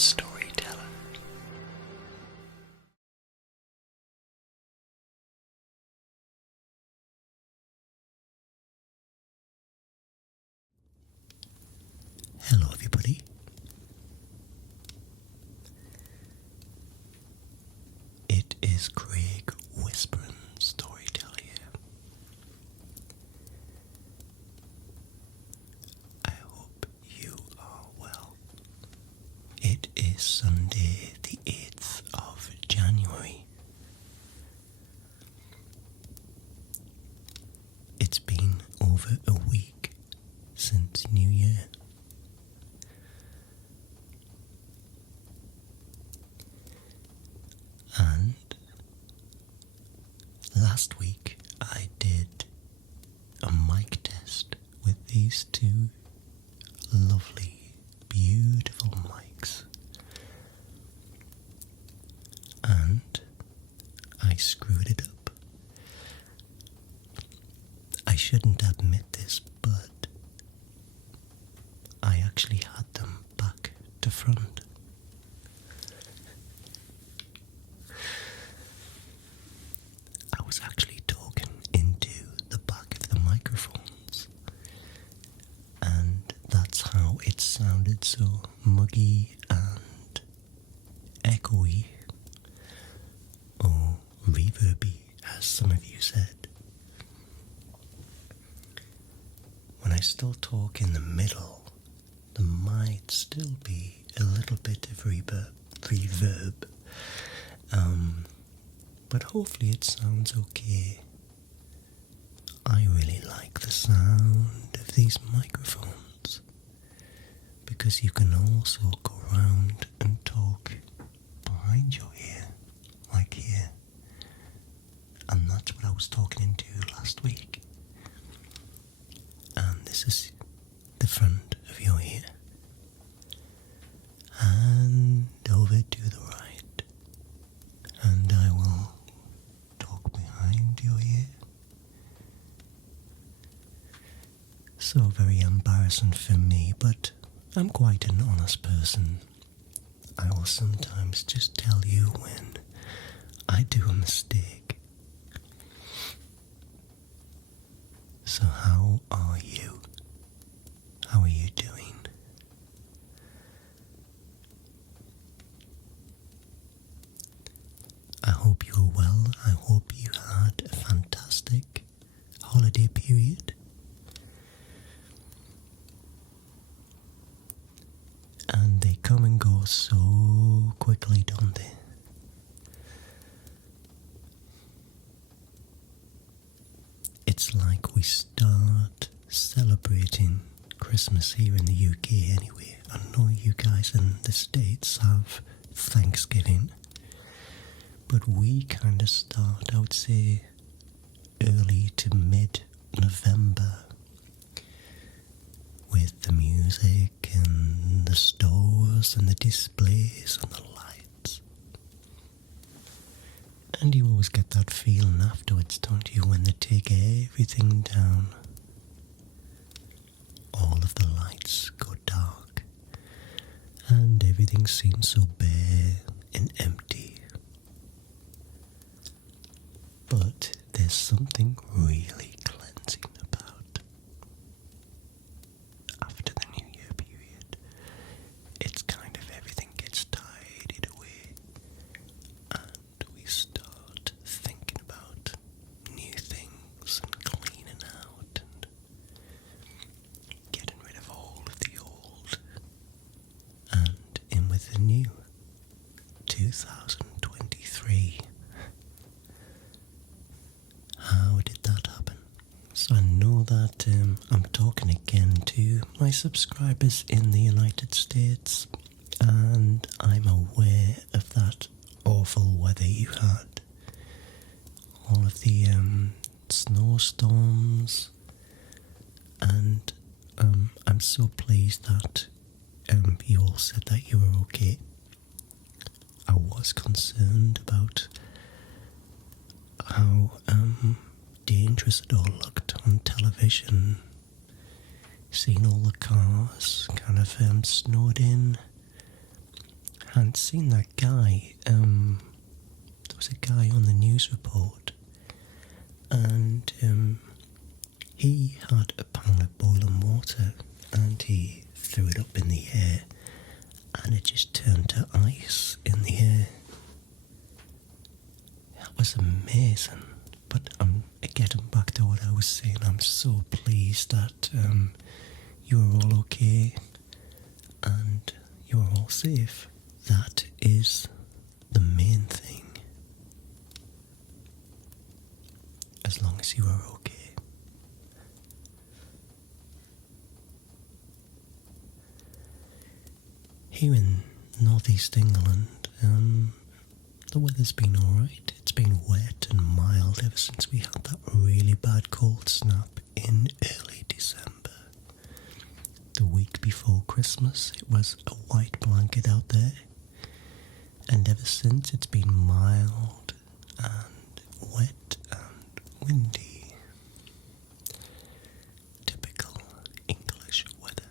Storyteller. Hello everybody. It is Craig Whispering Storyteller here. I hope you are well. It is Sunday the 8th of January. It's been over a week since New Year. And last week I did a mic test with these two lovely, beautiful mics. And I screwed it up. I shouldn't admit this, but I actually had them back to front. I was actually talking into the back of the microphones, and that's how it sounded so muggy and echoey, or reverby, as some of you said. When I still talk in the middle, there might still be a little bit of reverb, but hopefully it sounds okay. I really like the sound of these microphones, because you can also go around and talk behind your ear, like here. And that's what I was talking into last week. And this is the front of your ear. And over to the right. And I will talk behind your ear. So very embarrassing for me, but I'm quite an honest person. I will sometimes just tell you when I do a mistake. So how are you? How are you doing? I hope you're well. I hope you had a fantastic holiday period. And they come and go so quickly, don't they? It's like we start celebrating Christmas here in the UK anyway. I know you guys in the States have Thanksgiving, but we kind of start, I would say, early to mid-November with the music and the stores and the displays and the lights. And you always get that feeling afterwards, don't you, when they take everything down. All of the lights go dark, and everything seems so bare and empty. But there's something really cleansing about after the New Year period. It's kind of everything gets tidied away, and we start thinking about new things and cleaning out and getting rid of all of the old and in with the new. 2023. How did that happen? So I know that I'm talking again to my subscribers in the United States, and I'm aware of that awful weather you had. All of the snowstorms, and I'm so pleased that you all said that you were okay. I was concerned about how dangerous it all looked on television, seeing all the cars kind of snowed in, hadn't seen that guy. There was a guy on the news report, and he had a pan of boiling water, and he threw it up in the air, and it just turned to ice in the air. That was amazing. But getting back to what I was saying, I'm so pleased that you're all okay and you're all safe. That is the main thing. As long as you are okay. Here in northeast England, the weather's been alright. It's been wet and mild ever since we had that really bad cold snap in early December. The week before Christmas, it was a white blanket out there, and ever since it's been mild and wet and windy. Typical English weather.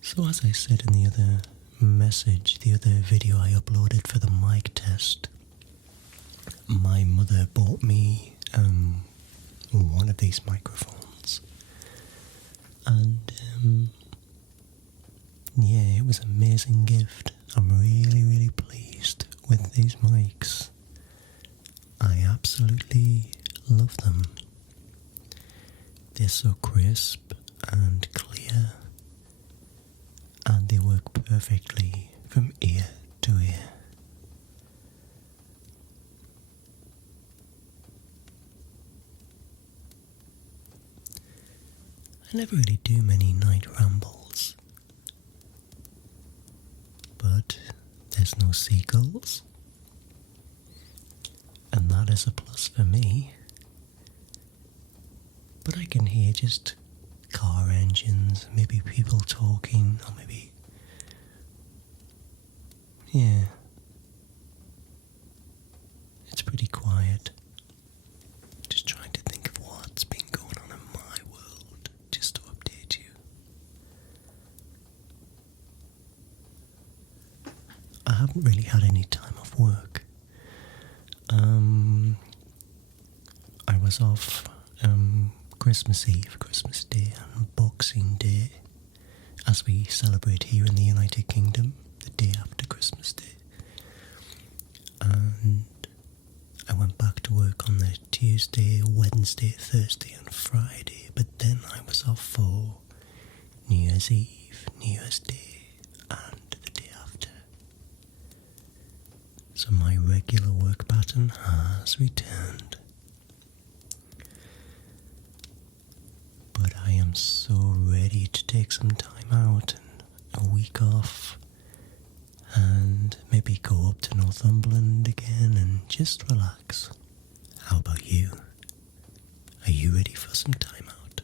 So as I said in the other message, the other video I uploaded for the mic test, my mother bought me one of these microphones, and yeah, it was an amazing gift. I'm really pleased with these mics. I absolutely love them. They're so crisp and clear, and they work perfectly from ear to ear. I never really do many night rambles, but there's no seagulls, and that is a plus for me. But I can hear just car engines, maybe people talking, or maybe, yeah, it's pretty quiet. Just trying to think of what's been going on in my world, just to update you. I haven't really had any time off work. I was off Christmas Eve, Christmas Day and Boxing Day, as we celebrate here in the United Kingdom, the day after Christmas Day. And I went back to work on the Tuesday, Wednesday, Thursday and Friday, but then I was off for New Year's Eve, New Year's Day and the day after. So my regular work pattern has returned. But I am so ready to take some time out and a week off and maybe go up to Northumberland again and just relax. How about you? Are you ready for some time out?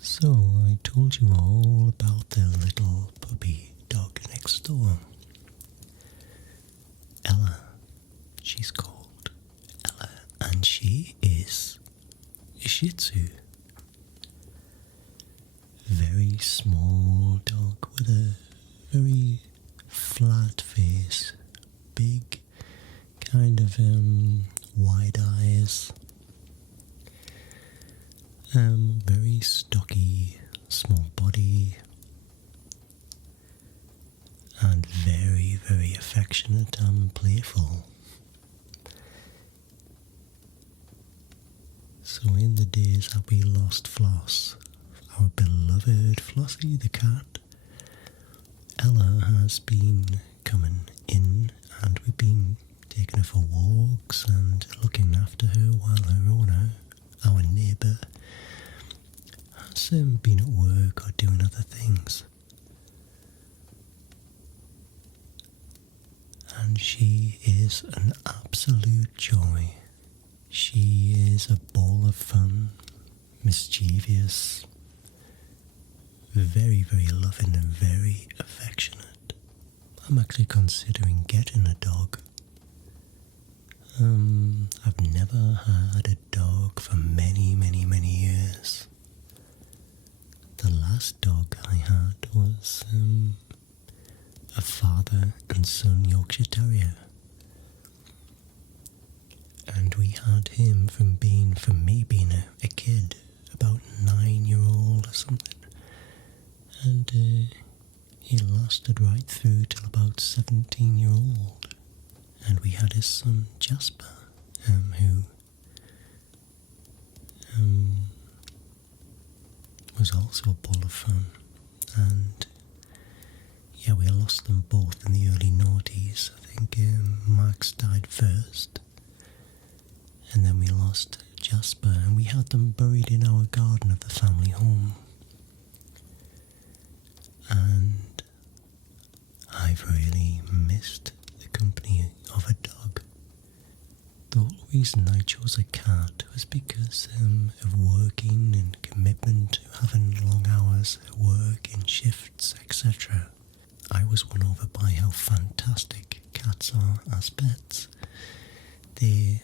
So I told you all about the little puppy dog next door. Ella. She's called Ella, and she is a Shih Tzu. Very small dog with a very flat face, big kind of wide eyes, very stocky, small body, and very affectionate and playful. So in the days that we lost Floss, our beloved Flossie the cat, Ella has been coming in, and we've been taking her for walks and looking after her while her owner, our neighbour, has been at work or doing other things. And she is an absolute joy. She is a ball of fun, mischievous, very loving and very affectionate. I'm actually considering getting a dog. I've never had a dog for many, many, many years. The last dog I had was a father and son Yorkshire Terrier. And we had him from me being a kid, about 9-year-old or something. And he lasted right through till about 17-year-old. And we had his son Jasper, who was also a ball of fun. And yeah, we lost them both in the early noughties. I think Max died first, and then we lost Jasper, and we had them buried in our garden of the family home. And I've really missed the company of a dog. The whole reason I chose a cat was because of working and commitment to having long hours at work and shifts, etc. I was won over by how fantastic cats are as pets. They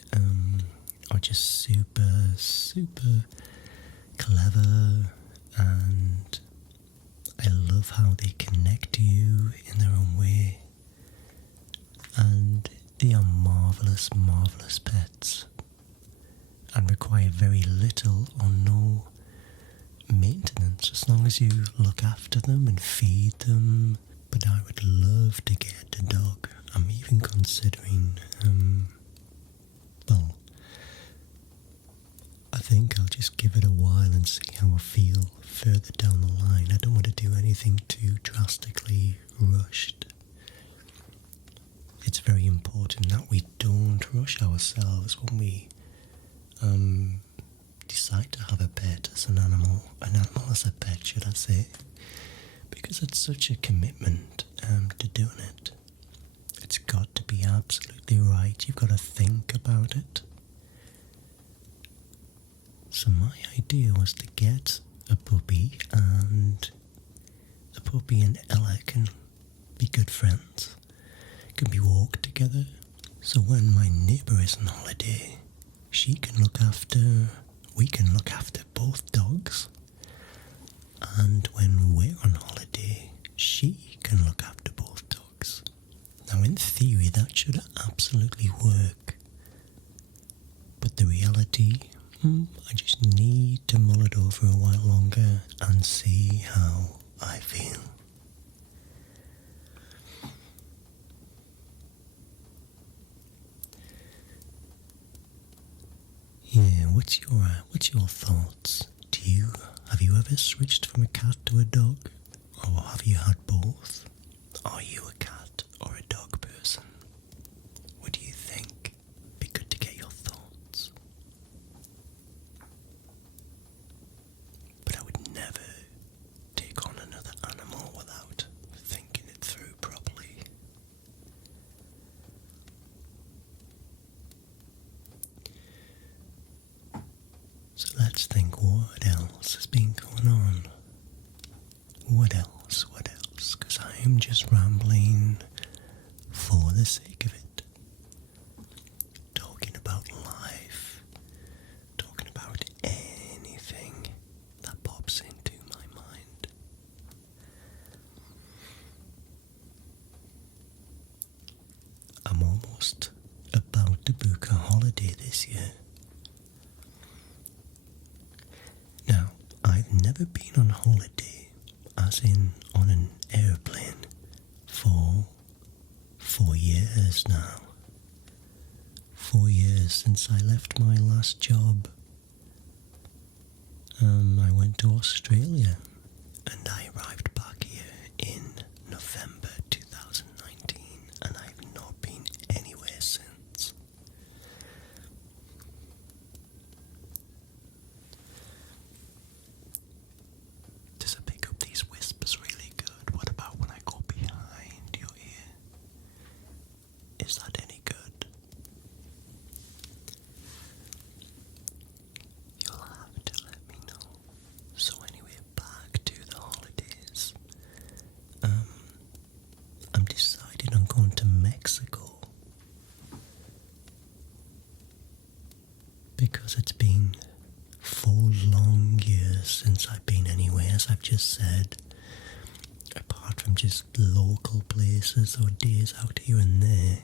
are just super, super clever, and I love how they connect to you in their own way. And they are marvellous, marvellous pets, and require very little or no maintenance as long as you look after them and feed them. But I would love to get a dog. I'm even considering, I think I'll just give it a while and see how I feel further down the line. I don't want to do anything too drastically rushed. It's very important that we don't rush ourselves when we decide to have a pet as an animal as a pet, should I say, because it's such a commitment to doing it. It's got to be absolutely right. You've got to think about it. So my idea was to get a puppy, and the puppy and Ella can be good friends, can be walked together. So when my neighbour is on holiday, we can look after both dogs. And when we're on holiday, she can look after both dogs. Now in theory that should absolutely work. But the reality, I just need to mull it over a while longer and see how I feel. Yeah, what's your thoughts? Have you ever switched from a cat to a dog? Or have you had both? Are you a cat or a dog person? What do you think? Be good to get your thoughts. But I would never take on another animal without thinking it through properly. So let's think, what else has been going on? What else? Because I am just rambling for the sake of it. Talking about life. Talking about anything that pops into my mind. I'm almost about to book a holiday this year. Now, I've never been on holiday, as in on an airplane, for 4 years now. 4 years since I left my last job. I went to Australia, and I arrived back here in November 2019, and I've not been anywhere since. Does it pick up these whispers really good? What about when I go behind your ear? Is that any good? You'll have to let me know. So anyway, back to the holidays. because it's been 4 long years since I've been anywhere, as I've just said, apart from just local places or days out here and there.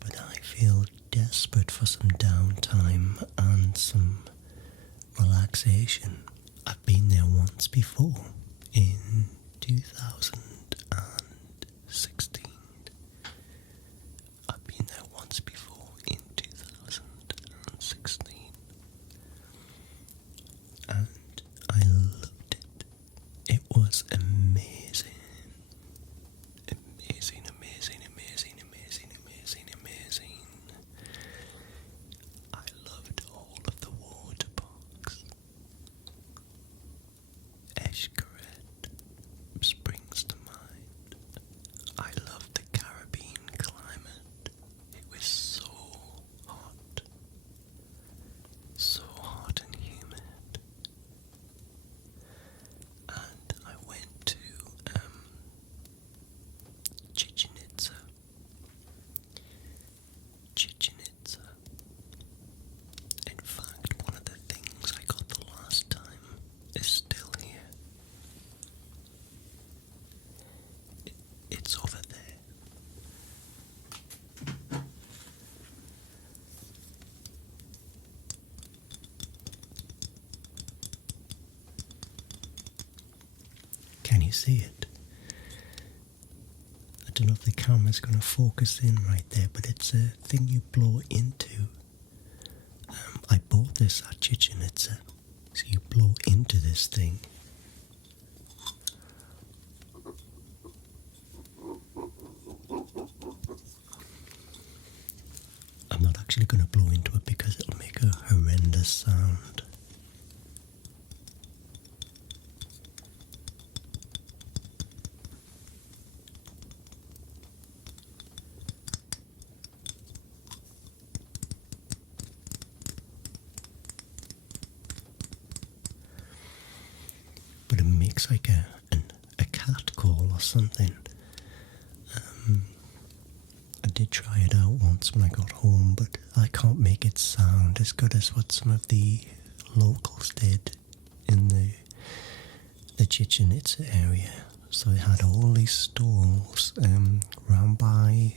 But I feel desperate for some downtime and some relaxation. I've been there once before, in 2016. I've been there once before in 2016. And I loved it. It was amazing. Amazing, amazing, amazing, amazing, amazing, amazing. I loved all of the water parks. Escaret springs to mind. I loved the Caribbean climate. It was so hot and humid. And I went to Chichen Itza. In fact, one of the things I got the last time is still here. It's over there. Can you see it? I don't know if the camera's going to focus in right there, but it's a thing you blow into. I bought this at Chichen Itza, so you blow into this thing. I'm not actually going to blow into it because it'll make a horrendous sound. But it makes like a cat call or something. I did try it out once when I got home, but I can't make it sound as good as what some of the locals did in the Chichen Itza area. So they had all these stalls round by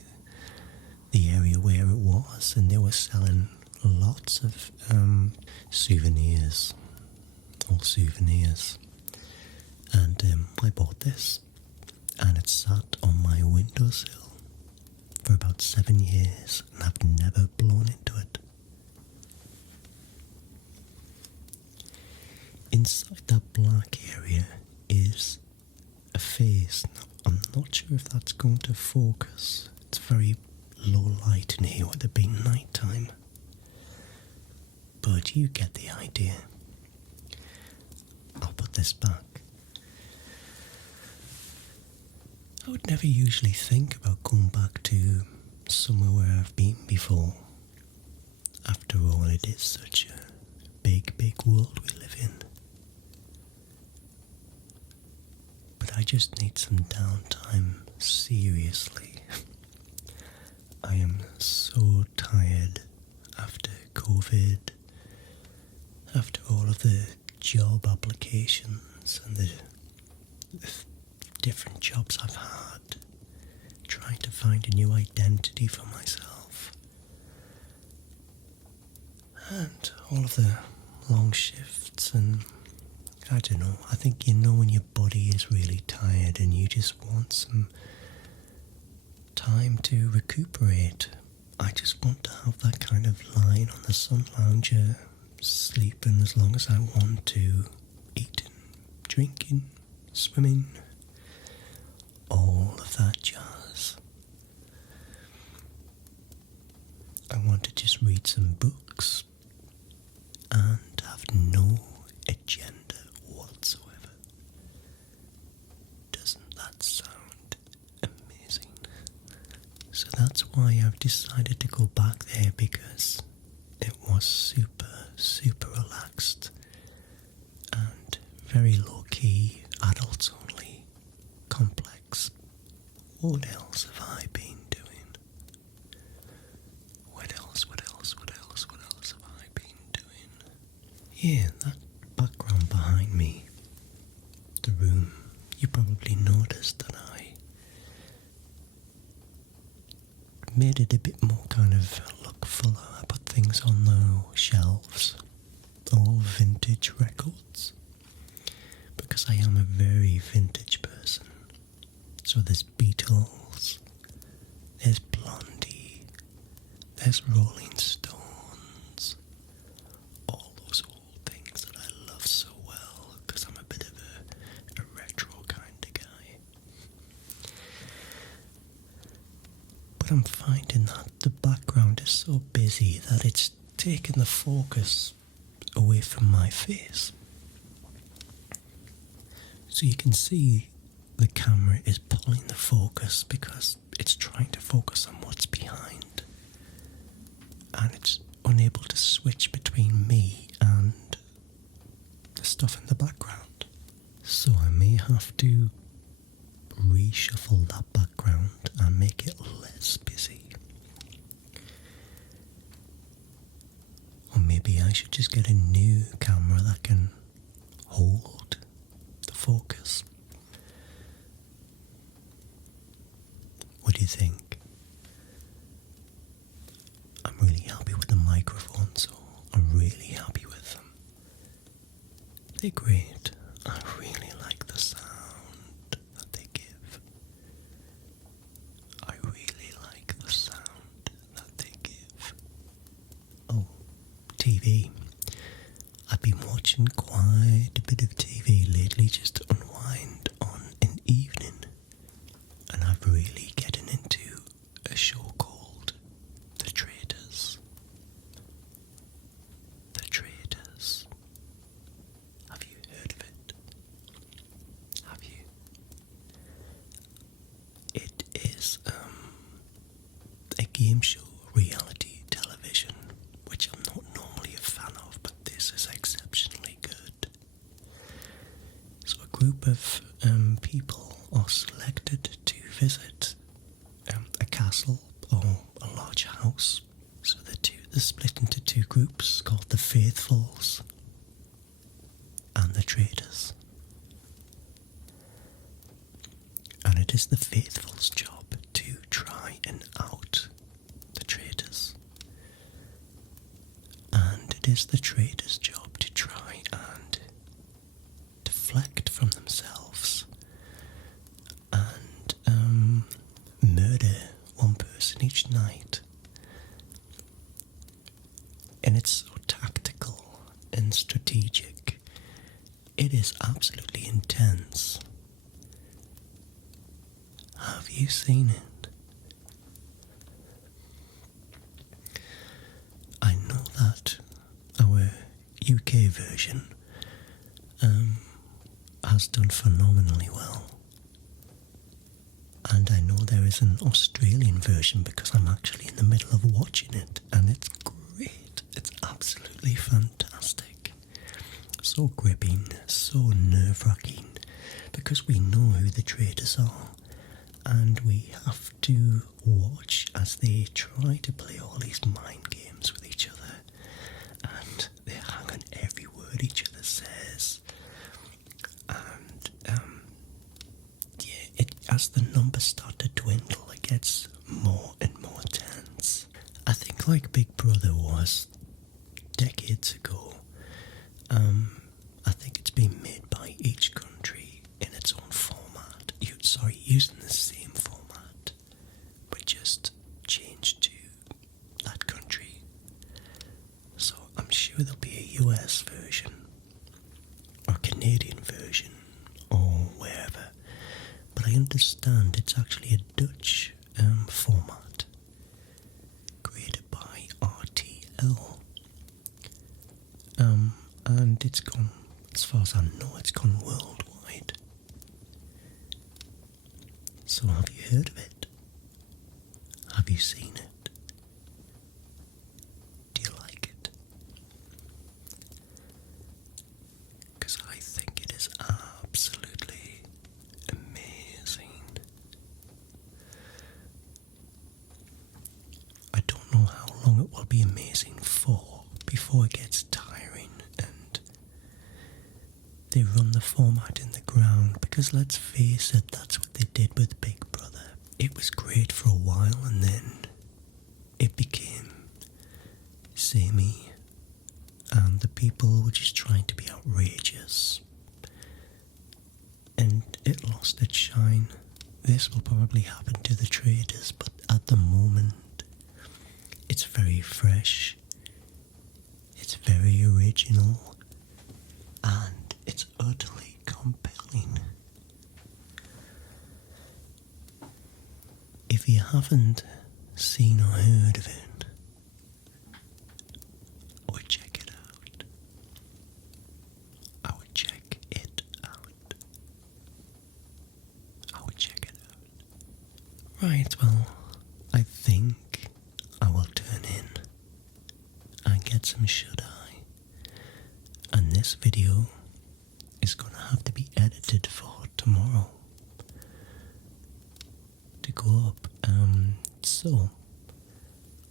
the area where it was, and they were selling lots of souvenirs. And I bought this, and it sat on my windowsill for about 7 years, and I've never blown into it. Inside that black area is a face. Now, I'm not sure if that's going to focus. It's very low light in here with it being night time. But you get the idea. I'll put this back. I would never usually think about going back to somewhere where I've been before. After all, it is such a big world we live in. But I just need some downtime, seriously. I am so tired after COVID, after all of the job applications and the different jobs I've had, trying to find a new identity for myself, and all of the long shifts. And I don't know, I think when your body is really tired and you just want some time to recuperate. I just want to have that kind of lying on the sun lounger, sleeping as long as I want to, eating, drinking, swimming, all of that jazz. I want to just read some books and have no agenda whatsoever. Doesn't that sound amazing? So that's why I've decided to go back there, because it was super relaxed and very low-key, adults only, complex. What else have I been doing? What else have I been Yeah, that background behind me, the room, you probably noticed that I made it a bit more kind of look fuller. I put things on the shelves, all vintage records, because I am a very vintage person. So there's Beatles, there's Blondie, there's Rolling Stones, all those old things that I love so well, because I'm a bit of a retro kind of guy. But I'm finding that the background is so busy that it's taking the focus away from my face. So you can see the camera is pulling the focus because it's trying to focus on what's behind. And it's unable to switch between me and the stuff in the background. So I may have to reshuffle that background and make it less busy. Or maybe I should just get a new camera that can hold the focus. What do you think? I'm really happy with the microphones, so I'm really happy with them. They're great. I really like the sound that they give. I really like the sound that they give. Oh, TV. I've been watching quite a bit of TV lately just to unwind on an evening. And I've really getting into a show called The Traitors. The Traitors. Have you heard of it? Have you? It is a game show, reality television, which I'm not normally a fan of, but this is exceptionally good. So a group of people are selected to visit a castle or a large house. So they're split into two groups called the Faithfuls and the Traitors. And it is the Faithfuls' job to try and out the Traitors. And it is the Traitors' job to try and deflect from themselves and murder one person each night. And it's so tactical and strategic. It is absolutely intense. Have you seen it? I know that our UK version has done phenomenally well. And I know there is an Australian version because I'm actually in the middle of watching it, and it's great. It's absolutely fantastic. So gripping, so nerve-wracking, because we know who the traitors are, and we have to watch as they try to play all these mind games with each other, and they hang on every word each other says. And as the numbers start to dwindle, it gets more and more tense. I think like Big Brother was decades ago, I think it's been made by each country in its own format. Using the same format, but just changed to that country. So I'm sure there'll be a US version, or Canadian version, or wherever. But I understand it's actually a Dutch format created by RTL. And it's gone, as far as I know, it's gone worldwide. So have you heard of it? Have you seen it? Do you like it? Because I think it is absolutely amazing. I don't know how long it will be amazing for before it gets tiring and they run the format in the ground, because let's face it, that's what they did with Big Brother. It was great for a while and then it became samey and the people were just trying to be outrageous and it lost its shine. This will probably happen to the Traitors, but at the moment it's very fresh, it's very original, and it's utterly compelling. If you haven't seen or heard of it, I would check it out. I would check it out. I would check it out. Right, well, I think I will turn in and get some shut-eye. And this video is going to have to be edited for tomorrow to go up. So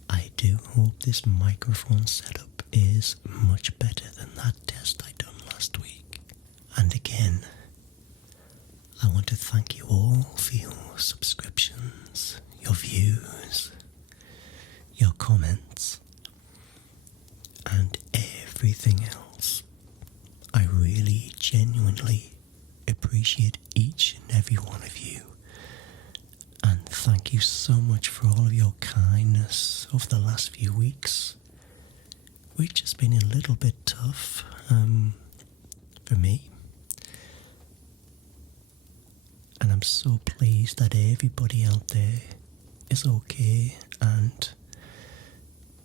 I do hope this microphone setup is much better than that test I done last week. And again, I want to thank you all for your subscriptions, your views, your comments, and everything else. I really genuinely appreciate each and every one of you. And thank you so much for all of your kindness over the last few weeks, which has been a little bit tough for me. And I'm so pleased that everybody out there is okay and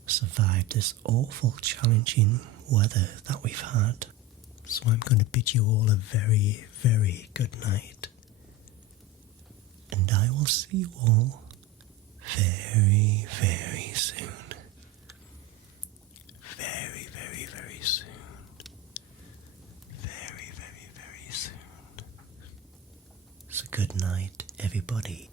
survived this awful, challenging weather that we've had. So I'm going to bid you all a very, very good night. And I will see you all very, very soon. Very, very, very soon. Very, very, very soon. So good night, everybody.